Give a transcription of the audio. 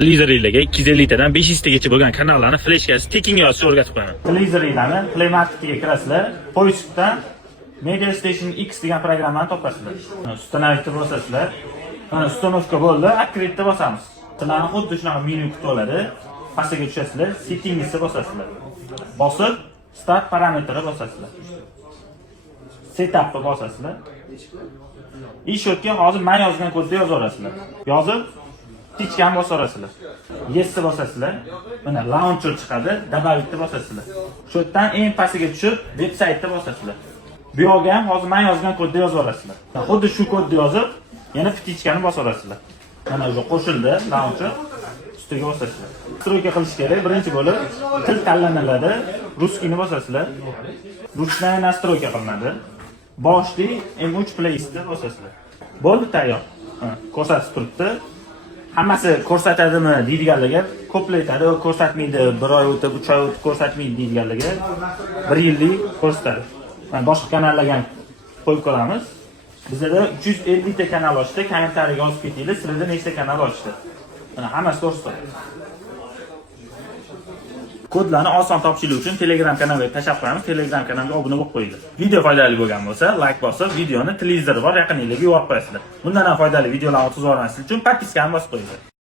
Televizorlarga 250 tadan 500 tagacha bo'lgan kanallarni fleshkasi tekinga yozishni o'rgatib qo'yaman. Televizorlarni Play Marketga kirasizlar, poyskdan Media Station X degan programmani topasizlar. Ustanovka bosasizlar. Mana ustanovka bo'ldi, aktivitga bosamiz. Sizlarni xuddi shunaqa menu kutib oladi. Pastiga tushasizlar, settingsga bosasizlar. Bosib, start parametri bosasizlar. Setupni bosasizlar. E-shotga hozir men yozgan kodni yozaverasizlar. Yozib tichkan bosaverasizlar. Yesni bosasizlar. Mana launcher chiqadi, добавitni bosasizlar. Shu yerdan eng pastiga tushib, veb-saytni bosasizlar. Bu yerga ham hozir men yozgan kodni yozaverasizlar. Xuddi shu kodni yozib, yana ptichkani bosaverasizlar. Mana o'sha qo'shildi, launcher ustiga bosasizlar. Настройка qilish kerak. Birinchi bo'lib til tanlanadi. Ruskini bosasizlar. Ruchная настройка qilinadi. Boshli M3 playlistni bosasizlar. Bo'ldi, tayyor. Ko'rsatib turibdi. Hammasi ko'rsatadimi deydiganlarga kompletadi, ko'rsatmaydi, 1 oy o'tib, 3 oy o'tib ko'rsatmaydi deydiganlarga 1 yillik ko'rsatadi. Mana boshqa kanallarga qo'yib qo'yamiz. Bizda 350 ta kanal ochdi, kommentariyaga yozib ketinglar, sizlarda nechta kanal ochdi. Mana hammasi ko'rsatadi. Kodlarni oson topishlik uchun Telegram kanaliga tashlab qo'yamiz. Telegram kanaliga obuna bo'lib qo'yinglar. Video foydali bo'lgan bo'lsa, like bosib, videoni televizor bor yaqiningizga yuborib qo'yasizlar. Bundan ham foydali videolarni o'tkazib olmaslik uchun podpiskani bosib qo'yinglar.